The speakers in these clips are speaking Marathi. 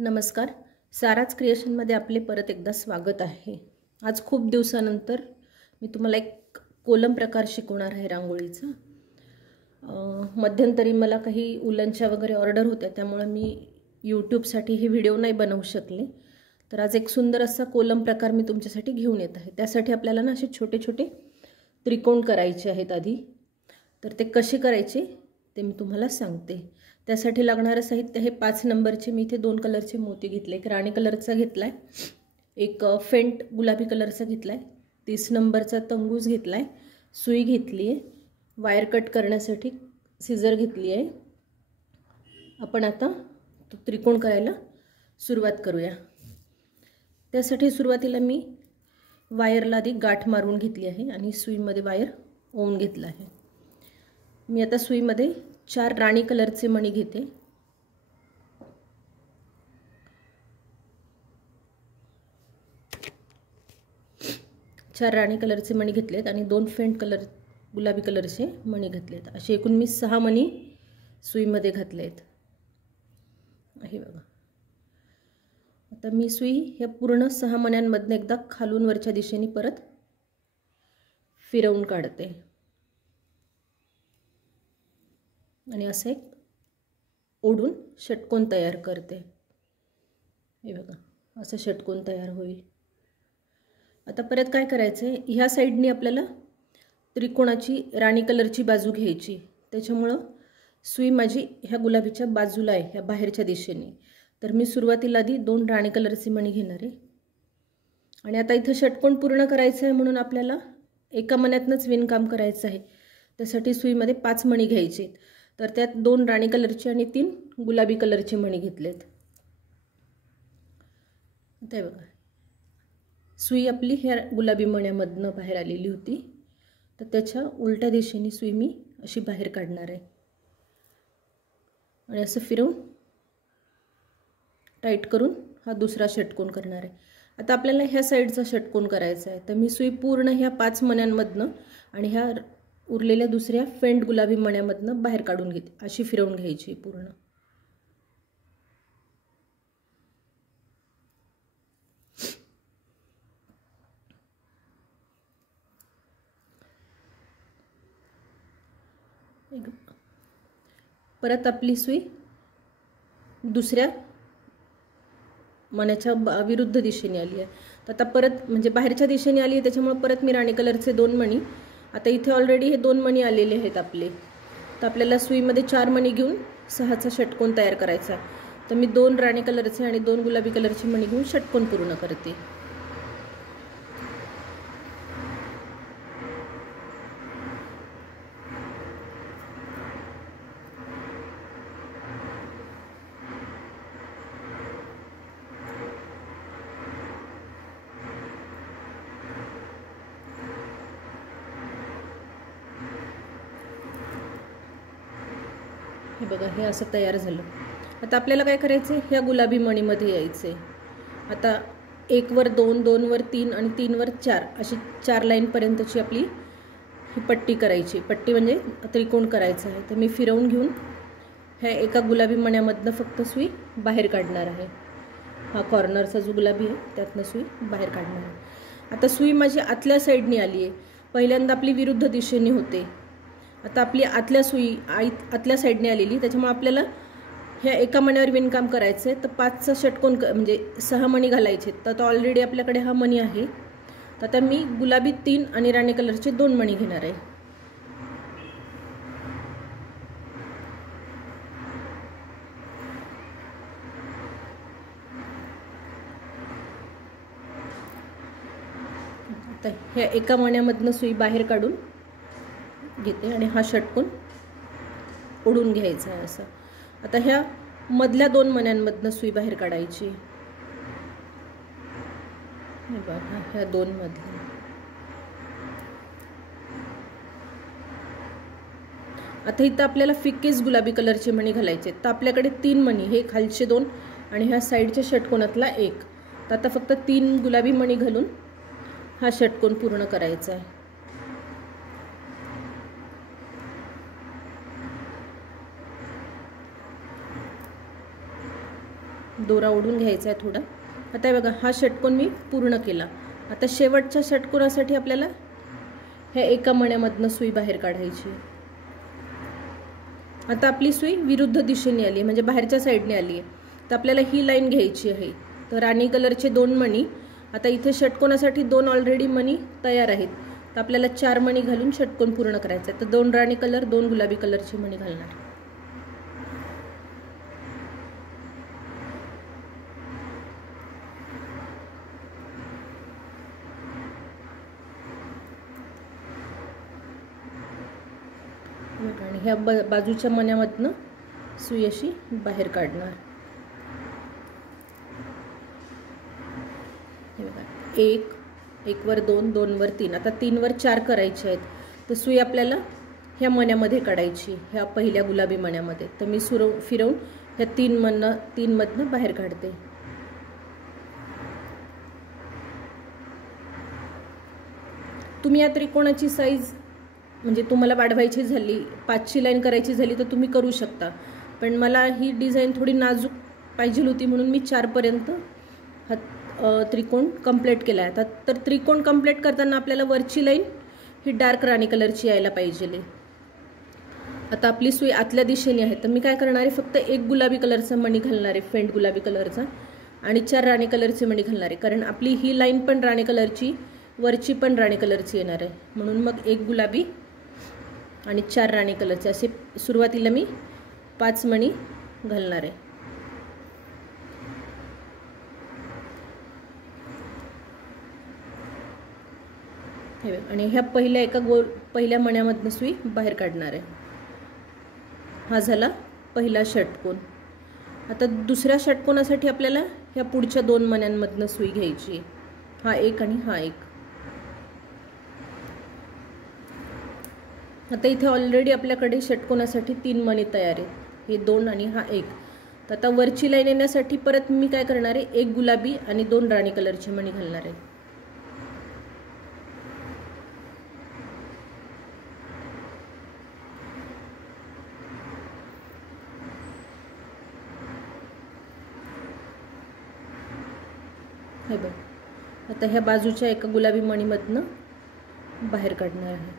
नमस्कार. साराच क्रिएशनमध्ये आपले परत एकदा स्वागत आहे. आज खूप दिवसानंतर मी तुम्हाला एक कोलम प्रकार शिकवणार आहे रांगोळीचा. मध्यंतरी मला काही उलनच्या वगैरे ऑर्डर होत्या, त्यामुळे मी यूट्यूबसाठी हे व्हिडिओ नाही बनवू शकले. तर आज एक सुंदर असा कोलम प्रकार मी तुमच्यासाठी घेऊन येत आहे. त्यासाठी आपल्याला ना असे छोटे छोटे त्रिकोण करायचे आहेत आधी. तर ते कसे करायचे ते मी तुम्हाला सांगते. त्यासाठी लागणारे साहित्य हे 5 नंबरचे मी इथे 2 कलरचे मोती घेतले. एक राणी कलरचा घेतलाय, एक फेंट गुलाबी कलरचा घेतलाय, 30 नंबरचा तंगूस घेतलाय, सुई घेतली आहे, वायर कट करण्यासाठी सीझर घेतली आहे. आपण आता तो त्रिकोण करायला सुरुवात करूया. त्यासाठी सुरुवातीला मी वायरला आधी गाठ मारून घेतली आहे आणि सुईमध्ये वायर ओवून घेतला आहे. मी आता सुईमध्ये 4 राणी कलरचे मणी घेते. चार राणी कलरचे मणी घेतलेत आणि 2 फेंट कलर गुलाबी कलरचे मणी घेतलेत. असे एकूण मी 6 मणी सुईमध्ये घातलेत. हे बघा. आता मी सुई ह्या पूर्ण 6 मण्यांमधून एकदा खालून वरच्या दिशेने परत फिरवून काढते आणि असं एक ओढून षटकोन तयार करते. हे बघा, असं षटकोन तयार होईल. आता परत काय करायचं आहे, ह्या साईडनी आपल्याला त्रिकोणाची राणी कलरची बाजू घ्यायची. त्याच्यामुळं सुई माझी ह्या गुलाबीच्या बाजूला आहे, ह्या बाहेरच्या दिशेने. तर मी सुरुवातीला आधी 2 राणी कलरचे मणी घेणार आहे आणि आता इथं षटकोन पूर्ण करायचं आहे म्हणून आपल्याला एका मण्यातनंच विणकाम करायचं आहे. त्यासाठी सुईमध्ये 5 मणी घ्यायचे. तर त्यात 2 राणी कलरचे आणि 3 गुलाबी कलरचे मणी घेतलेत. ते बघा, सुई आपली ह्या गुलाबी मण्यामधनं बाहेर आलेली होती. तर त्याच्या उलट्या दिशेने सुई मी अशी बाहेर काढणार आहे आणि असं फिरवून टाईट करून हा दुसरा षटकोन करणार आहे. आता आपल्याला ह्या साईडचा षटकोन करायचा आहे. तर मी सुई पूर्ण ह्या 5 मण्यांमधनं आणि ह्या उरलेल्या दुसऱ्या फेंट गुलाबी मण्यामधनं बाहेर काढून घेते. अशी फिरवून घ्यायची पूर्ण. परत आपली सुई दुसऱ्या मण्याच्या विरुद्ध दिशेने आली आहे. तर आता परत म्हणजे बाहेरच्या दिशेने आली आहे, त्याच्यामुळे परत मी राणी कलरचे 2 मणी. आता इथे ऑलरेडी हे 2 मणी आलेले आहेत आपले. तर आपल्याला सुईमध्ये 4 मणी घेऊन 6चा षटकोन तयार करायचा आहे. तर मी 2 राणी कलरचे आणि 2 गुलाबी कलरचे मणी घेऊन षटकोन पूर्ण करते. हे बघा, हे असं तयार झालं. आता आपल्याला काय करायचं आहे, ह्या गुलाबी मणीमध्ये यायचं आहे. आता 1 वर 2, 2 वर 3 आणि 3 वर 4 अशी 4 लाईनपर्यंतची आपली ही पट्टी करायची. पट्टी म्हणजे त्रिकोण करायचा आहे. तर मी फिरवून घेऊन ह्या एका गुलाबी मण्यामधनं फक्त सुई बाहेर काढणार आहे. हा कॉर्नरचा जो गुलाबी आहे त्यातनं सुई बाहेर काढणार आहे. आता सुई माझी आतल्या साईडनी आली आहे. पहिल्यांदा आपली विरुद्ध दिशेने होते. आता आपली आतल्या सुई आतल्या साईडने आलेली, त्याच्यामुळे आपल्याला ह्या एका मण्यावर विणकाम करायचं आहे. तर 5चा षटकोन म्हणजे 6 मणी घालायचे. तर आता ऑलरेडी आपल्याकडे हा मणी आहे. तर आता मी गुलाबी 3 आणि राणी कलरचे 2 मणी घेणार आहे. आता ह्या एका मण्यामधनं सुई बाहेर काढून घेते आणि हा षटकोन ओढून घ्यायचा आहे असं. आता ह्या मधल्या 2 मण्यांमधनं सुई बाहेर काढायची. बघा, ह्या 2 मधल्या. आता इथं आपल्याला फिक्कीच गुलाबी कलरचे मणी घालायचे. तर आपल्याकडे 3 मणी, हे खालचे 2 आणि ह्या साईडच्या षटकोनातला 1. तर आता फक्त 3 गुलाबी मणी घालून हा षटकोन पूर्ण करायचा आहे. दोरा ओढून घ्यायचा आहे थोडा. आता हे बघा, हा षटकोन मी पूर्ण केला. आता शेवटच्या षटकोनासाठी आपल्याला ह्या एका मण्यामधनं सुई बाहेर काढायची. आता आपली सुई विरुद्ध दिशेने आली, म्हणजे बाहेरच्या साईडने आली आहे. तर आपल्याला ही लाईन घ्यायची आहे. तर राणी कलरचे 2 मणी, आता इथे षटकोनासाठी 2 ऑलरेडी मणी तयार आहेत. तर आपल्याला 4 मणी घालून षटकोन पूर्ण करायचा आहे. तर 2 राणी कलर, 2 गुलाबी कलरचे मणी घालणार. आणि ह्या बाजूच्या मण्यामधनं सुई अशी बाहेर काढणार. हे बघा, 1 वर 2, 2 वर 3, आता 3 वर 4 करायचे आहेत. तर सुई आपल्याला ह्या मण्यामध्ये काढायची, ह्या पहिल्या गुलाबी मण्यामध्ये. तर मी फिरवून ह्या 3 मधनं बाहेर काढते. तुम्ही या त्रिकोणाची साईज म्हणजे तुम्हाला वाढवायची झाली, 5ची लाईन करायची झाली तर तुम्ही करू शकता. पण मला ही डिझाईन थोडी नाजूक पाहिजे होती म्हणून मी 4 पर्यंत हा त्रिकोण कंप्लीट केला आहे. तर त्रिकोण कंप्लीट करताना आपल्याला वरची लाईन ही डार्क राणी कलरची यायला पाहिजे. आता आपली सुई आतल्या दिशेने आहे. तर मी काय करणार आहे, फक्त 1 गुलाबी कलरचा मणी घालणार आहे, फेंट गुलाबी कलरचा, आणि 4 राणी कलरचे मणी घालणार आहे. कारण आपली ही लाईन पण राणी कलरची, वरची पण राणी कलरची येणार आहे. म्हणून मग 1 गुलाबी आणि 4 राणी कलरचे असे सुरुवातीला मी 5 मणी घालणार आहे. आणि ह्या पहिल्या मण्यामधनं सुई बाहेर काढणार आहे. हा झाला पहिला षटकोन. आता दुसऱ्या षटकोनासाठी आपल्याला ह्या पुढच्या 2 मण्यांमधनं सुई घ्यायची. हा 1 आणि हा 1. आता इथे ऑलरेडी आपल्याकडे षटकोनासाठी 3 मणी तयार आहेत, हे 2 आणि हा 1. तर आता वरची लाईन येण्यासाठी परत मी काय करणार आहे, 1 गुलाबी आणि 2 राणी कलरचे मणी घालणार आहे. हे बघ, आता ह्या बाजूच्या एका गुलाबी मणीमधनं बाहेर काढणार आहे.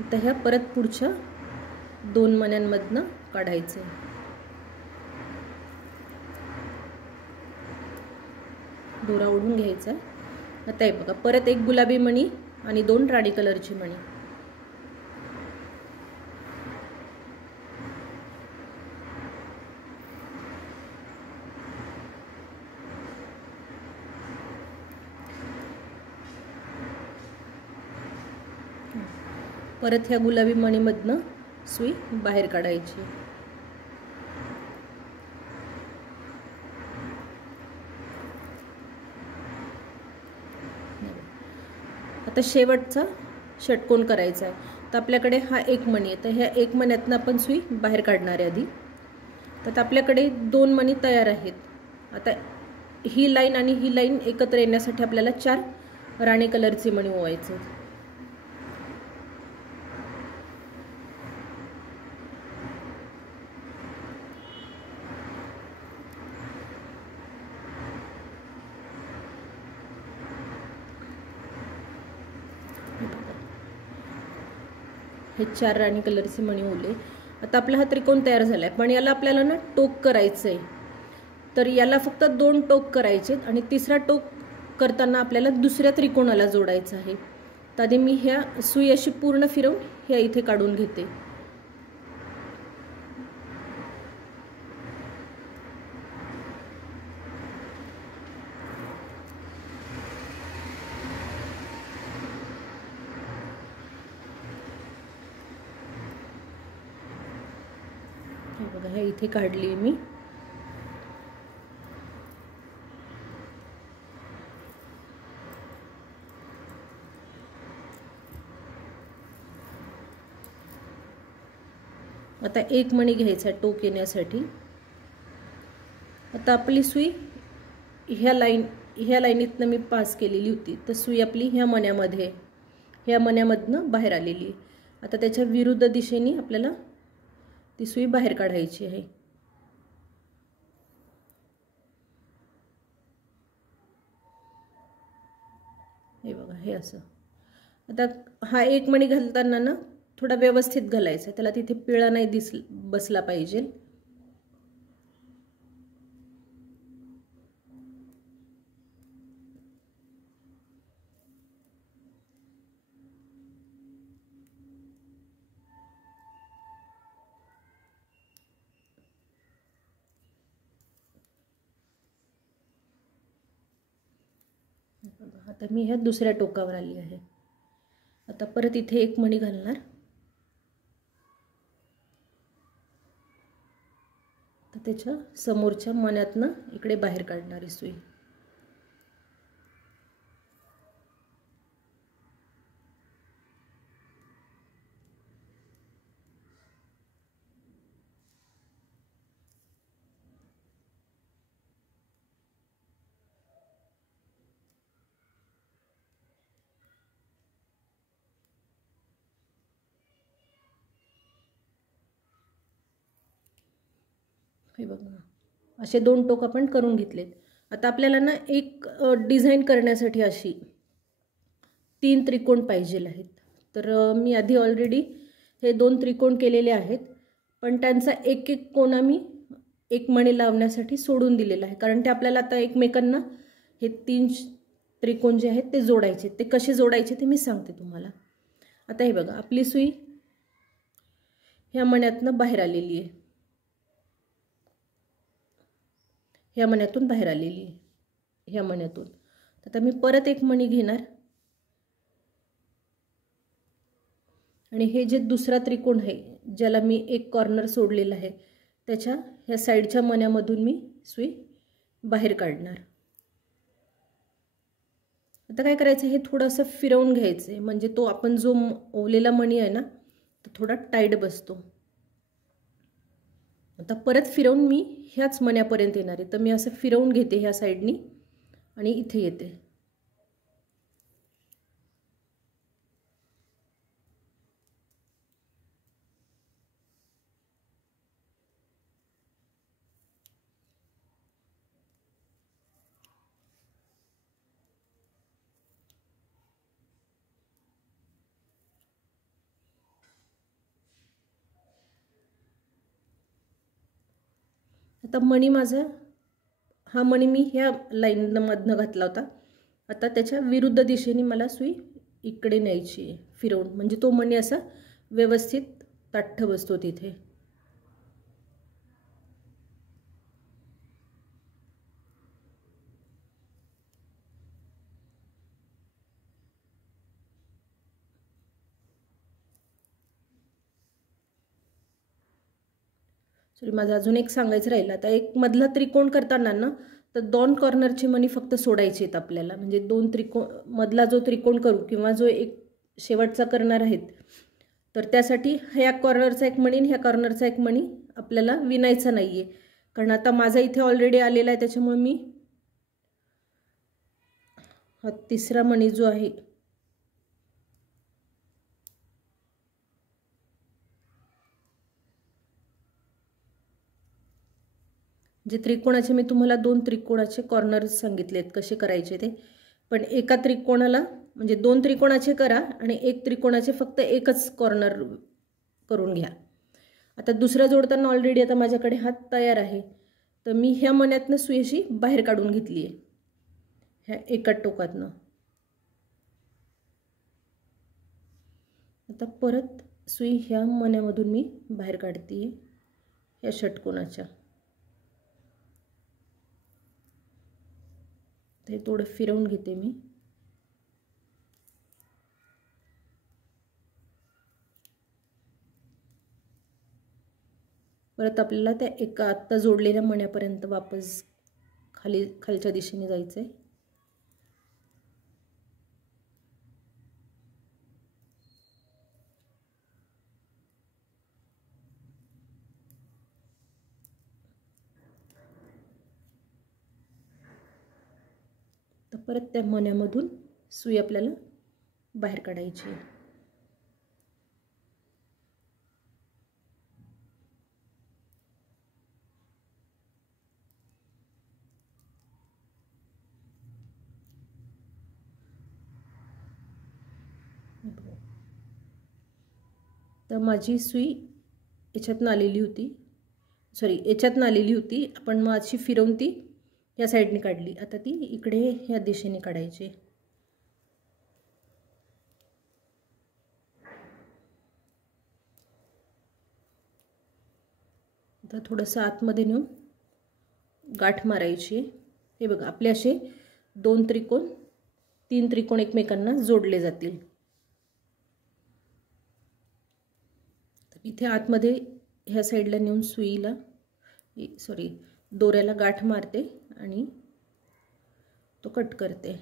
आता ह्या परत पुढच्या 2 मण्यांमधनं काढायचं. दोरा ओढून घ्यायचा. आता हे बघा, परत 1 गुलाबी मणी आणि 2 राणी कलरची मणी. परत ह्या गुलाबी मणीमधनं सुई बाहेर काढायची. आता शेवटचा षटकोन करायचा आहे. तर आपल्याकडे हा 1 मणी आहे. तर ह्या 1 मण्यातनं आपण सुई बाहेर काढणार आहे आधी. तर आपल्याकडे 2 मणी तयार आहेत. आता ही लाईन आणि ही लाईन एकत्र येण्यासाठी आपल्याला 4 राणी कलरचे मणी ओवायचे. हे 4 राणी कलरचे मणी ओले. आता आपला हा त्रिकोण तयार झाला आहे. पण याला आपल्याला ना टोक करायचं आहे. तर याला फक्त 2 टोक करायचे आणि तिसरा टोक करताना आपल्याला दुसऱ्या त्रिकोणाला जोडायचं आहे. तर आधी मी ह्या सुई अशी पूर्ण फिरवून ह्या इथे काढून घेते. बघा, हे इथे काढली मी. आता 1 मणी घ्यायचा टोक येण्यासाठी. आता आपली सुई ह्या लाईनीतनं मी पास केलेली होती. तर सुई आपली ह्या मण्यामधनं बाहेर आलेली. आता त्याच्या विरुद्ध दिशेने आपल्याला ती सुई बाहेर काढायची आहे. हे बघा, हे असं. आता हा एक मणी घालताना ना थोडा व्यवस्थित घालायचा, त्याला तिथे पिळा नाही बसला पाहिजे. आता मी ह्या दुसऱ्या टोकावर आली आहे. आता परत इथे एक मणी घालणार. तर त्याच्या समोरच्या मण्यातनं इकडे बाहेर काढणारी सुई. हे बघा, असे 2 टोक आपण करून घेतलेत. आता आपल्याला ना एक डिझाईन करण्यासाठी अशी 3 त्रिकोण पाहिजे आहेत. तर मी आधी ऑलरेडी हे 2 त्रिकोण केलेले आहेत, पण त्यांचा एक एक कोना मी एक मणी लावण्यासाठी सोडून दिलेला आहे, कारण ते आपल्याला आता एकमेकांना हे 3 त्रिकोण जे आहेत ते जोडायचे. ते कसे जोडायचे ते मी सांगते तुम्हाला. आता हे बघा, आपली सुई ह्या मण्यातनं बाहेर आलेली आहे, ह्या मण्यातून बाहेर आलेली आहे, ह्या मण्यातून. आता मी परत एक मणी घेणार आणि हे जे दुसरा त्रिकोण आहे ज्याला मी एक कॉर्नर सोडलेला आहे त्याच्या ह्या साईडच्या मण्यामधून मी सुई बाहेर काढणार. आता काय करायचं, हे थोडंसं फिरवून घ्यायचं आहे, म्हणजे तो आपण जो ओवलेला मणी आहे ना तो थोडा टाईट बसतो. आता परत फिरवून मी ह्याच मण्यापर्यंत येणार आहे. तर मी असं फिरवून घेते ह्या साईडनी आणि इथे येते. आता मणी माझा हा मणी मी ह्या लाईनमधनं घातला होता. आता त्याच्या विरुद्ध दिशेने मला सुई इकडे न्यायची आहे फिरवून, म्हणजे तो मणी असा व्यवस्थित ताठ बसतो तिथे. सॉरी, माझं अजून एक सांगायचं राहिलं. आता एक मधला त्रिकोण करताना ना तर 2 कॉर्नरचे मणी फक्त सोडायचे आहेत आपल्याला, म्हणजे 2 त्रिकोण मधला जो त्रिकोण करू किंवा जो एक शेवटचा करणार आहेत तर त्यासाठी ह्या कॉर्नरचा एक मणी आणि ह्या कॉर्नरचा एक मणी आपल्याला विणायचा नाही आहे, कारण आता माझा इथे ऑलरेडी आलेला आहे. त्याच्यामुळे मी हा तिसरा मणी जो आहे जे त्रिकोणाचे मी तुम्हाला 2 त्रिकोणाचे कॉर्नर्स सांगितलेत कसे करायचे ते, पण एका त्रिकोणाला म्हणजे 2 त्रिकोणाचे करा आणि एक त्रिकोणाचे फक्त एकच कॉर्नर करून घ्या. आता दुसरा जोडताना ऑलरेडी आता माझ्याकडे हात तयार आहे, तर मी ह्या मण्यातनं सुई अशी बाहेर काढून घेतली आहे ह्या एका टोकातनं. आता परत सुई ह्या मण्यामधून मी बाहेर काढते ह्या षटकोनाच्या. ते थोडं फिरवून घेते मी. परत आपल्याला त्या एका आत्ता जोडलेल्या मण्यापर्यंत वापस खालच्या दिशेने जायचं आहे. तर परत त्या मण्यामधून सुई आपल्याला बाहेर काढायची आहे. तर माझी सुई याच्यातनं आलेली होती, सॉरी याच्यातनं आलेली होती, आपण मग अशी फिरवून ती या साईडने काढली. आता ती इकडे या दिशेने काढायची. आता थोडंसं आतमध्ये नेऊन गाठ मारायची. हे बघा, आपले असे 2 त्रिकोण 3 त्रिकोण एकमेकांना जोडले जातील. तर इथे आतमध्ये ह्या साईडला नेऊन सुईला दोऱ्याला गाठ मारते आणि तो कट करते.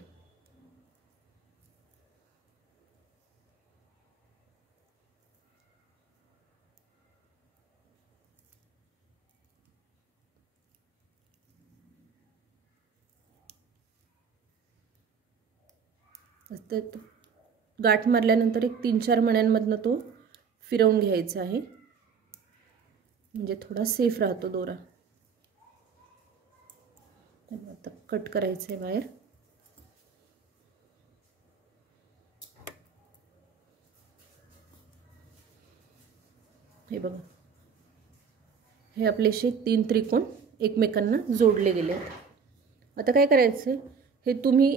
तर गाठ मारल्यानंतर एक 3-4 मण्यांमधनं तो फिरवून घ्यायचा आहे, म्हणजे थोडा सेफ राहतो दोरा. आता कट करायचं आहे बाहेर. हे बघा, हे आपलेसे 3 त्रिकोण एकमेकांना जोडले गेले आहेत. आता काय करायचं आहे, हे तुम्ही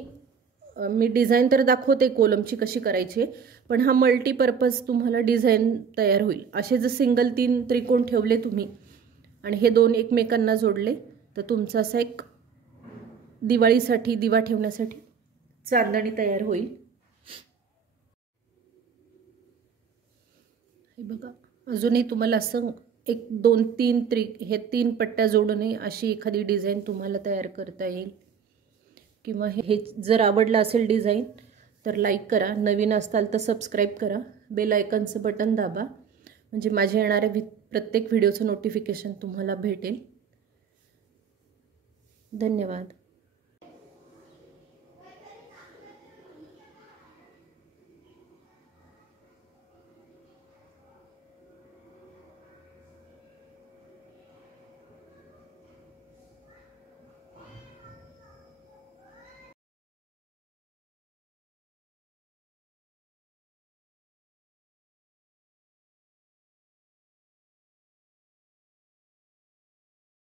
मी डिझाईन तर दाखवते कोलमची कशी करायची, पण हा मल्टीपर्पज तुम्हाला डिझाईन तयार होईल. असे जर सिंगल 3 त्रिकोण ठेवले तुम्ही आणि हे 2 एकमेकांना जोडले तर तुमचा असा एक दिवाळीसाठी दिवा ठेवण्यासाठी चांदणी तयार होईल. हे बघा, अजूनही तुम्हाला असं 1 2 3 हे 3 पट्ट्या जोडून अशी एखादी डिझाईन तुम्हाला तयार करता येईल. किंवा हे जर आवडलं असेल डिझाईन तर लाईक करा, नवीन असाल तर सबस्क्राईब करा, बेल आयकॉनचं बटन दाबा, म्हणजे माझ्या येणाऱ्या प्रत्येक व्हिडिओचं नोटिफिकेशन तुम्हाला भेटेल. धन्यवाद.